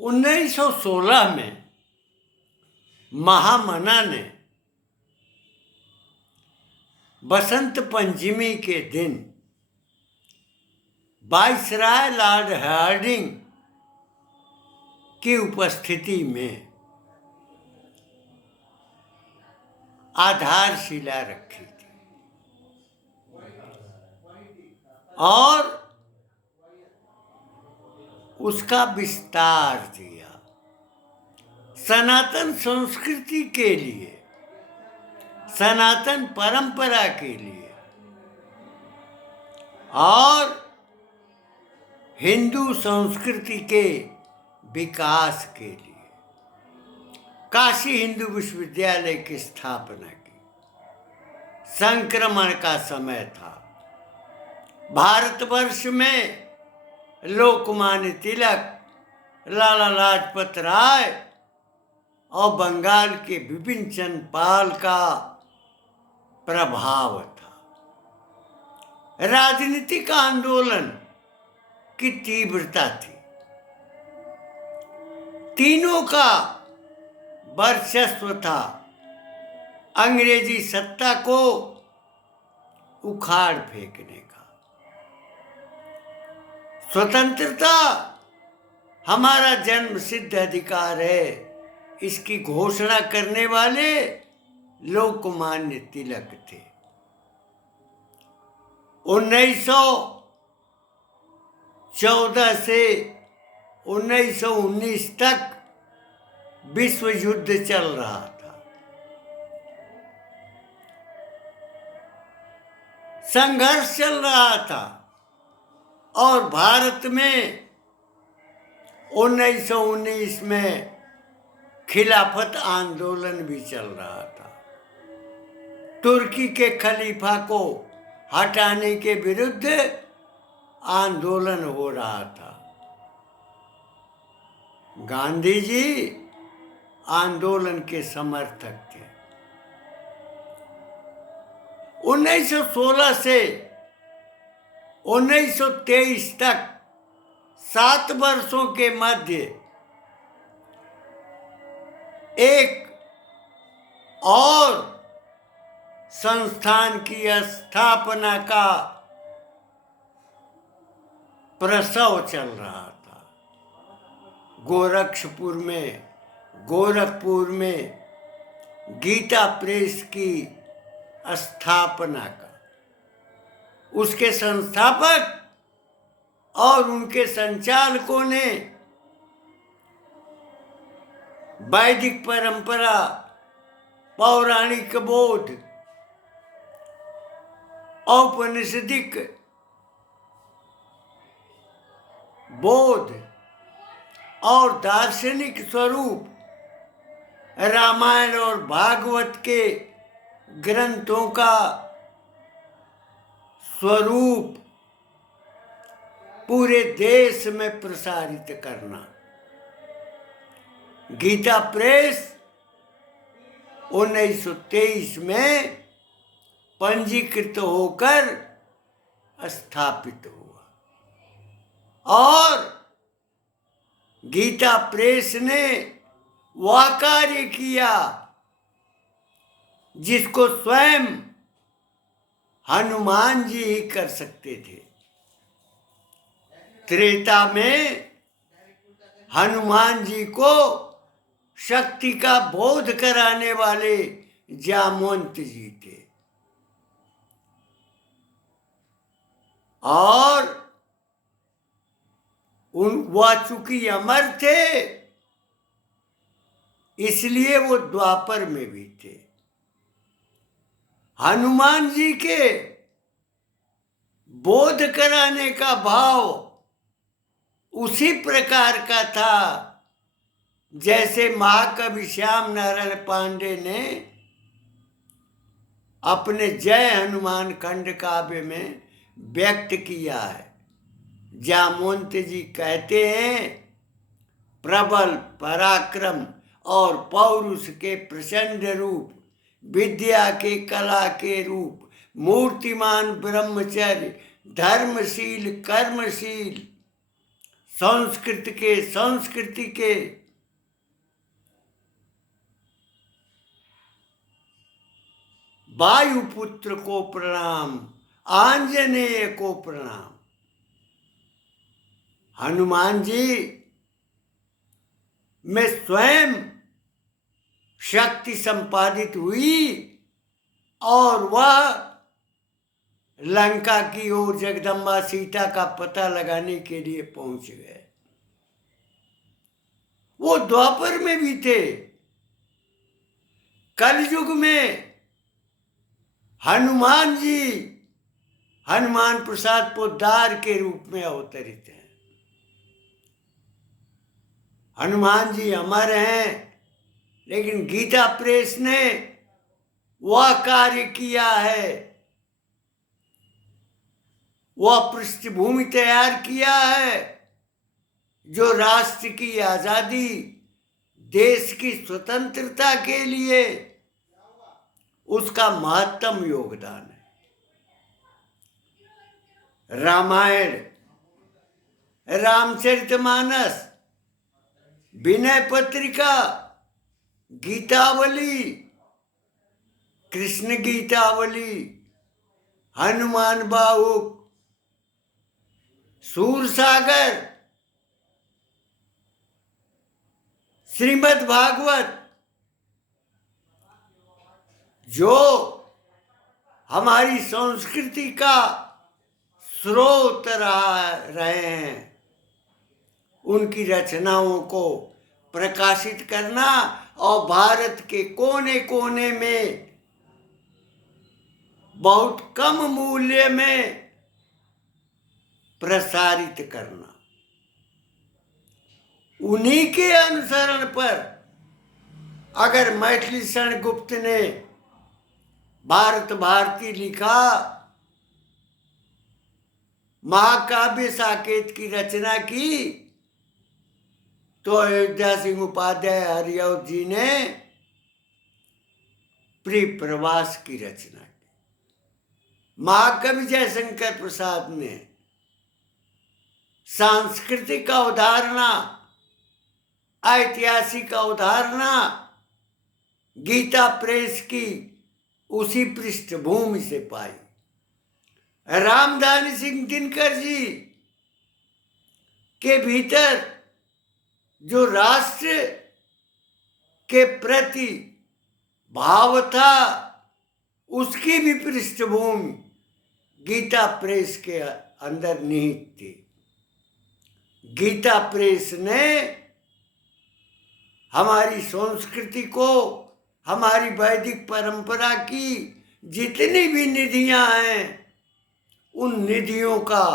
1916 में महामना ने बसंत पंचमी के दिन वाइसराय लॉर्ड हार्डिंग की उपस्थिति में आधारशिला रखी थी और उसका विस्तार किया। सनातन संस्कृति के लिए, सनातन परंपरा के लिए और हिंदू संस्कृति के विकास के लिए काशी हिंदू विश्वविद्यालय की स्थापना की। संक्रमण का समय था। भारतवर्ष में लोकमान्य तिलक, लाला लाजपत राय और बंगाल के बिपिन चंद्र पाल का प्रभाव था। राजनीतिक आंदोलन की तीव्रता थी। तीनों का वर्चस्व था। अंग्रेजी सत्ता को उखाड़ फेंकने का। स्वतंत्रता हमारा जन्म सिद्ध अधिकार है, इसकी घोषणा करने वाले लोकमान्य तिलक थे। 1914 से 1919 तक विश्व युद्ध चल रहा था। संघर्ष चल रहा था और भारत में 1919 में खिलाफत आंदोलन भी चल रहा था। तुर्की के खलीफा को हटाने के विरुद्ध आंदोलन हो रहा था। गांधी जी आंदोलन के समर्थक थे। 1916 से 1923 तक 7 वर्षों के मध्य एक और संस्थान की स्थापना का प्रसव चल रहा था। गोरखपुर में गीता प्रेस की स्थापना का। उसके संस्थापक और उनके संचालकों ने वैदिक परंपरा, पौराणिक बोध, औपनिषदिक बोध और दार्शनिक स्वरूप रामायण और भागवत के ग्रंथों का स्वरूप पूरे देश में प्रसारित करना। गीता प्रेस 1923 में पंजीकृत होकर स्थापित हुआ और गीता प्रेस ने वह कार्य किया जिसको स्वयं हनुमान जी ही कर सकते थे। त्रेता में हनुमान जी को शक्ति का बोध कराने वाले जामवंत जी थे और वह चूंकि अमर थे इसलिए वो द्वापर में भी थे। हनुमान जी के बोध कराने का भाव उसी प्रकार का था जैसे महाकवि श्याम नारायण पांडे ने अपने जय हनुमान खंड काव्य में व्यक्त किया है। जामवंत जी कहते हैं, प्रबल पराक्रम और पौरुष के प्रचंड रूप, विद्या के कला के रूप, मूर्तिमान ब्रह्मचर्य, धर्मशील कर्मशील, संस्कृति के वायुपुत्र को प्रणाम, आंजनेय को प्रणाम। हनुमान जी में स्वयं शक्ति संपादित हुई और वह लंका की ओर जगदम्बा सीता का पता लगाने के लिए पहुंच गए। वो द्वापर में भी थे। कलयुग में हनुमान जी हनुमान प्रसाद पोद्दार के रूप में अवतरित हैं। हनुमान जी अमर हैं, लेकिन गीता प्रेस ने वह कार्य किया है, वह पृष्ठभूमि तैयार किया है जो राष्ट्र की आजादी, देश की स्वतंत्रता के लिए उसका महत्तम योगदान है। रामायण, रामचरितमानस, विनय पत्रिका, गीतावली, कृष्ण गीतावली, हनुमान बाहुक, सूरसागर, श्रीमद् भागवत, जो हमारी संस्कृति का स्रोत रहे हैं, उनकी रचनाओं को प्रकाशित करना और भारत के कोने कोने में बहुत कम मूल्य में प्रसारित करना। उन्हीं के अनुसरण पर अगर मैथिली शरण गुप्त ने भारत भारती लिखा, महाकाव्य साकेत की रचना की, तो अयोध्या सिंह उपाध्याय हरिऔध जी ने प्रिप्रवास की रचना की। महाकवि जयशंकर प्रसाद ने सांस्कृतिक अवधारणा, ऐतिहासिक अवधारणा गीता प्रेस की उसी पृष्ठभूमि से पाई। रामधारी सिंह दिनकर जी के भीतर जो राष्ट्र के प्रति भाव था, उसकी भी पृष्ठभूमि गीता प्रेस के अंदर निहित थी। गीता प्रेस ने हमारी संस्कृति को, हमारी वैदिक परंपरा की जितनी भी निधियां हैं, उन निधियों का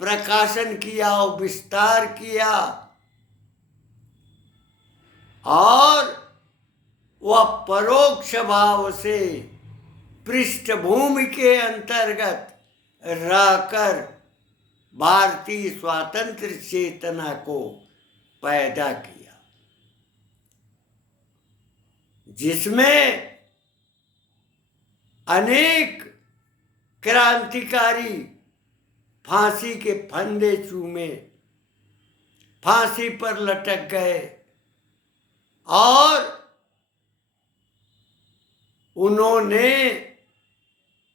प्रकाशन किया और विस्तार किया, और वह परोक्ष भाव से पृष्ठभूमि के अंतर्गत रहकर भारतीय स्वातंत्र चेतना को पैदा किया, जिसमें अनेक क्रांतिकारी फांसी के फंदे चूमे, फांसी पर लटक गए, और उन्होंने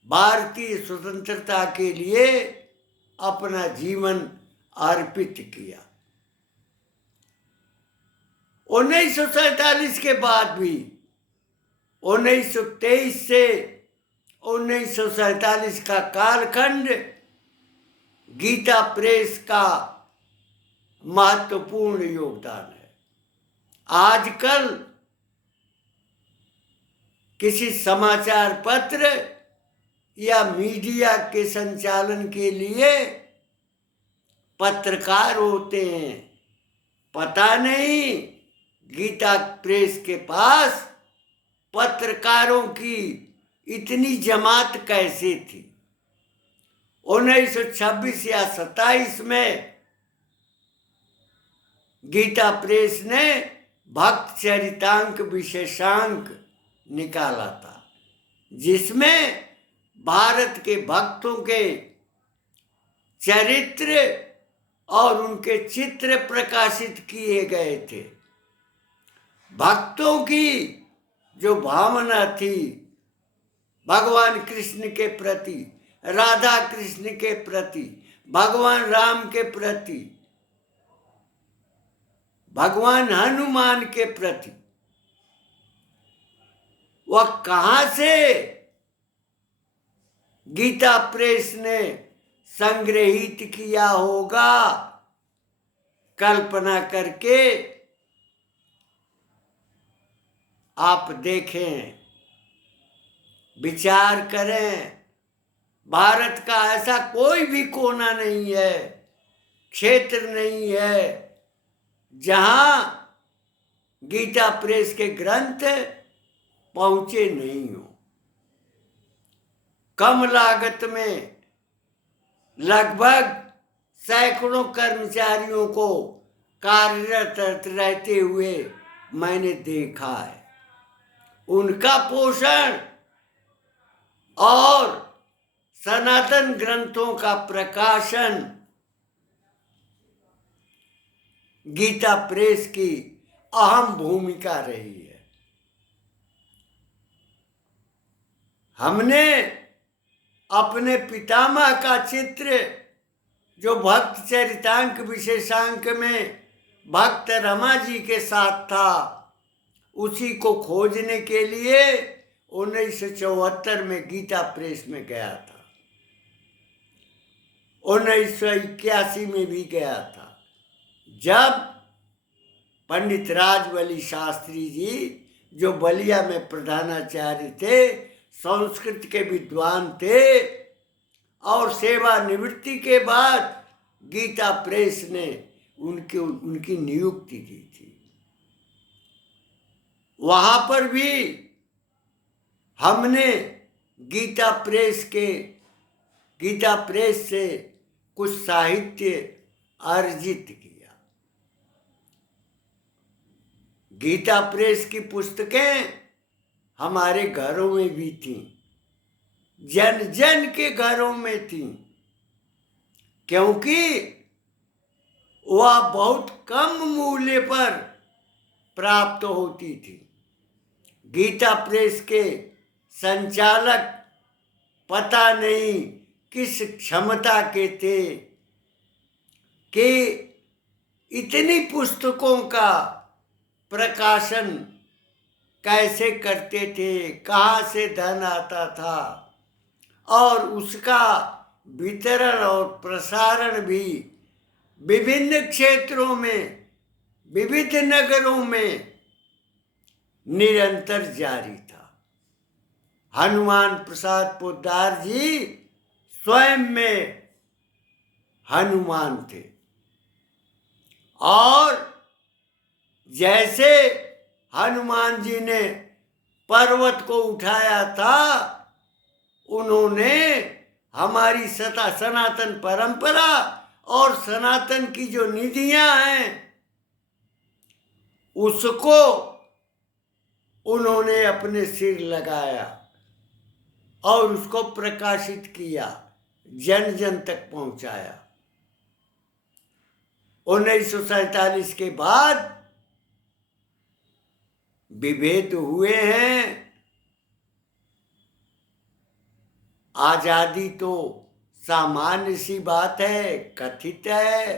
भारतीय स्वतंत्रता के लिए अपना जीवन अर्पित किया। 1947 के बाद भी 1923 से 1947 का कालखंड गीता प्रेस का महत्वपूर्ण योगदान है। आजकल किसी समाचार पत्र या मीडिया के संचालन के लिए पत्रकार होते हैं। पता नहीं गीता प्रेस के पास पत्रकारों की इतनी जमात कैसे थी। 1926 या 27 में गीता प्रेस ने भक्त चरितांक विशेषांक निकाला था, जिसमें भारत के भक्तों के चरित्र और उनके चित्र प्रकाशित किए गए थे। भक्तों की जो भावना थी भगवान कृष्ण के प्रति, राधा कृष्ण के प्रति, भगवान राम के प्रति, भगवान हनुमान के प्रति, वह कहाँ से गीता प्रेस ने संग्रहित किया होगा? कल्पना करके आप देखें, विचार करें। भारत का ऐसा कोई भी कोना नहीं है, क्षेत्र नहीं है जहां गीता प्रेस के ग्रंथ पहुंचे नहीं हो। कम लागत में लगभग सैकड़ों कर्मचारियों को कार्यरत रहते हुए मैंने देखा है। उनका पोषण और सनातन ग्रंथों का प्रकाशन गीता प्रेस की अहम भूमिका रही है। हमने अपने पितामह का चित्र जो भक्त चरितांक विशेषांक में भक्त रमा जी के साथ था, उसी को खोजने के लिए 1974 में गीता प्रेस में गया था, 1981 में भी गया था, जब पंडित राजबली शास्त्री जी जो बलिया में प्रधानाचार्य थे, संस्कृत के विद्वान थे और सेवानिवृत्ति के बाद गीता प्रेस ने उनकी नियुक्ति की थी। वहां पर भी हमने गीता प्रेस से कुछ साहित्य अर्जित किया। गीता प्रेस की पुस्तकें हमारे घरों में भी थीं, जन जन के घरों में थीं, क्योंकि वह बहुत कम मूल्य पर प्राप्त होती थी। गीता प्रेस के संचालक पता नहीं किस क्षमता के थे कि इतनी पुस्तकों का प्रकाशन कैसे करते थे, कहाँ से धन आता था और उसका वितरण और प्रसारण भी विभिन्न क्षेत्रों में, विविध नगरों में निरंतर जारी था। हनुमान प्रसाद पोद्दार जी स्वयं में हनुमान थे और जैसे हनुमान जी ने पर्वत को उठाया था, उन्होंने हमारी सनातन परंपरा और सनातन की जो निधियां हैं उसको उन्होंने अपने सिर लगाया और उसको प्रकाशित किया, जन जन तक पहुंचाया। 1947 के बाद विभेद हुए हैं। आजादी तो सामान्य सी बात है, कथित है,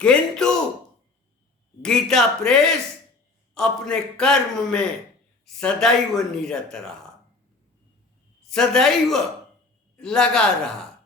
किंतु गीता प्रेस अपने कर्म में सदैव निरत रहा, सदैव लगा रहा।